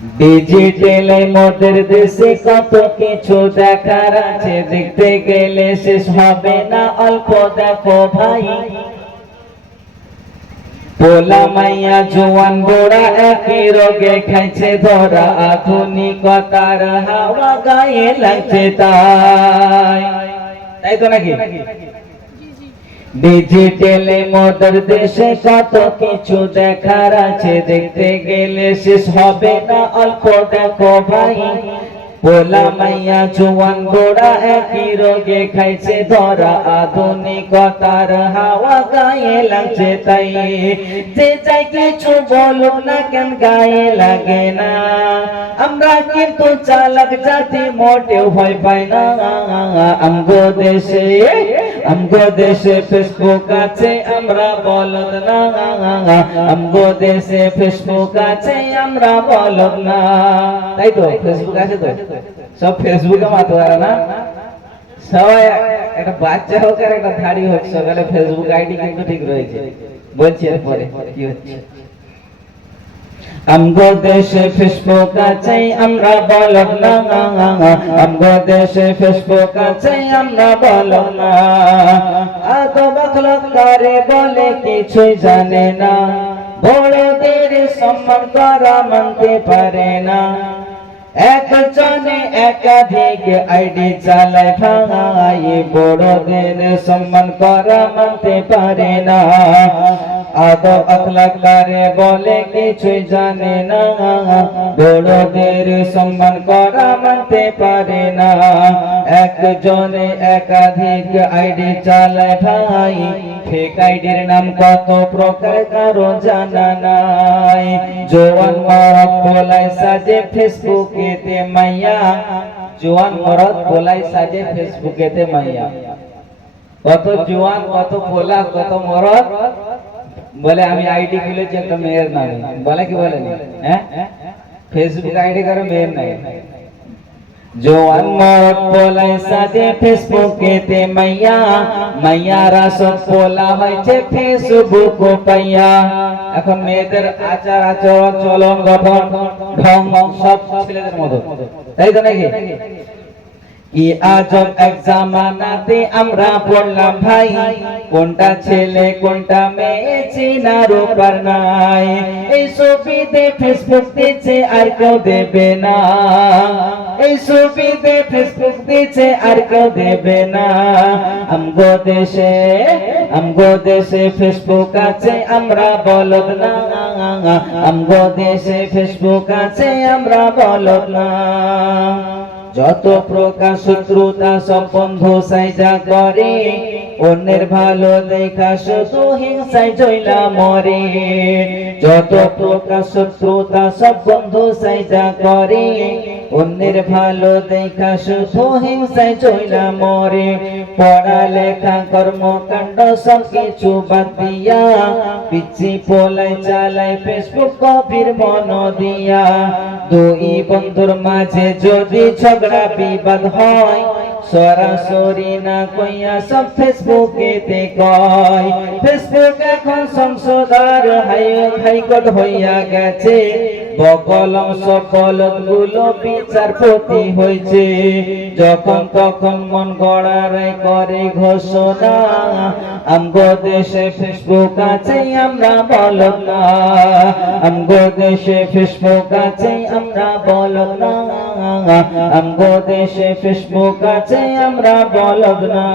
Digital মোদের দেশে কত কিছু দেখার আছে? দেখতে গেলে শেষ হবে না, অল্প দেখো ভাই। পোলা মাইয়া জোয়ান গোড়া একই রোগে খাইছে ধরা, আধুনিকতার হাওয়া গায়ে লাগছে তাই। তাই তো নাকি? ডিজিটালে মোদের দেশে কত কিছু দেখার আছে, দেখতে গেলে শেষ হবে না, অল্প দেখো ভাই। পোলা মাইয়া, জোয়ান গোড়া একই রোগে খাইছে, ধরা আধুনিকতার হাওয়া গায়ে লাগছে তাই। যে যাই কিছু বলুক না কেন, গায়ে লাগে না। আমরা কিন্তু চালাক জাতি, মোটেও ভয় পাই না। আমগো দেশে আমগো দেশে ফেসবুক আছে, আমরা বলদ না। আমগো দেশে ফেসবুক আছে, আমরা বলদ না। তাই তো? ফেসবুক আছে তো? সব ফেসবুকে মাতোয়ারা না? সবাই একটা বাচ্চা হোক আর একটা ধাড়ি হোক, সকালে ফেসবুক আইডি কিন্তু ঠিক রয়েছে। বলছি এরপরে, কি হচ্ছে? আমগো দেশে ফেসবুক আছে, আমরা বলব না। আমগো দেশে ফেসবুক আছে, আমরা বলব না। আত বখলক করে বলে কিছুই জানে না। বড়দের সম্মান করা মানতে পারে না। একজনে একাধিক আইডি চালায় ভাই বড়দের সম্মান করা মানতে পারে না। আদব আখলাক কারে বলে জানে না। সম্মান করা মানতে পারে না। একজনে একাধিক আইডি চালায় ভাই আইডির নাম কত প্রকার কারও জানা নাই। জোয়ান বলাই সাজে ফেসবুকেতে মাইয়া। জোয়ান মরদ বলাই সাজে ফেসবুকেতে মাইয়া। কত জোয়ান, কত পোলা, কত মরদ। বলে, আমি আইডি খুলেছি, একটা মেয়ের নামে। বলে কি বলে ফেসবুক আইডি কারও মেয়ের নাই জোয়ান বলাই সাজে ফেসবুকেতে মাইয়া, মাইয়ারা সব পোলা হয়েছে ফেসবুক পাইয়া। এখন মেয়েদের আচার আচরণ, চলন গঠন, ঢং, সব ছেলেদের মতো তাই তো নাকি? কি আজব এক জামানাতে আমরা পড়লাম ভাই? কোনটা ছেলে, কোনটা মেয়ে চেনার উপর নাই। এই ছবিতে ফেসবুক দিচ্ছে আর কেউ দেবে না। এই ছবিতে ফেসবুক দিচ্ছে আর কেউ দেবে না। আমগো দেশে আমগো দেশে ফেসবুক আছে, আমরা বলদ না। আমগো দেশে ফেসবুক আছে, আমরা বলদ না। যত প্রকার শত্রুতা সব বন্ধু সাইজা করে, অন্যের ভালো দেখা শুধু হিংসায় জইলা মরে। যত প্রকার শত্রুতা সব বন্ধু সাইজা করে, অন্যের ভালো দেখা শুধু হিংসায় জইলা মরে। পড়ালেখা, কর্মকাণ্ড সব কিছু বাদ দিয়া পিছি পোলাই চালাই ফেসবুক কফির মন দিয়া। দুই বন্ধুর মাঝে যদি ঝগড়া বিবাদ হয়, সরাসরি না কইয়া সব ফেসবুকেতে কয় ফেসবুক এখন সংসদার হাই হাইকোর্ট হইয়া গেছে। বকলম সকলগুলো বিচারপতি হয়েছে যখন তখন মন গড়ারাই করে ঘোষণা, আমগো দেশে ফেসবুক আছে, আমরা বলব না। আমগো দেশে ফেসবুক আছে, আমরা বলব না। আমগো দেশে ফেসবুক আছে, আমরা বলব না।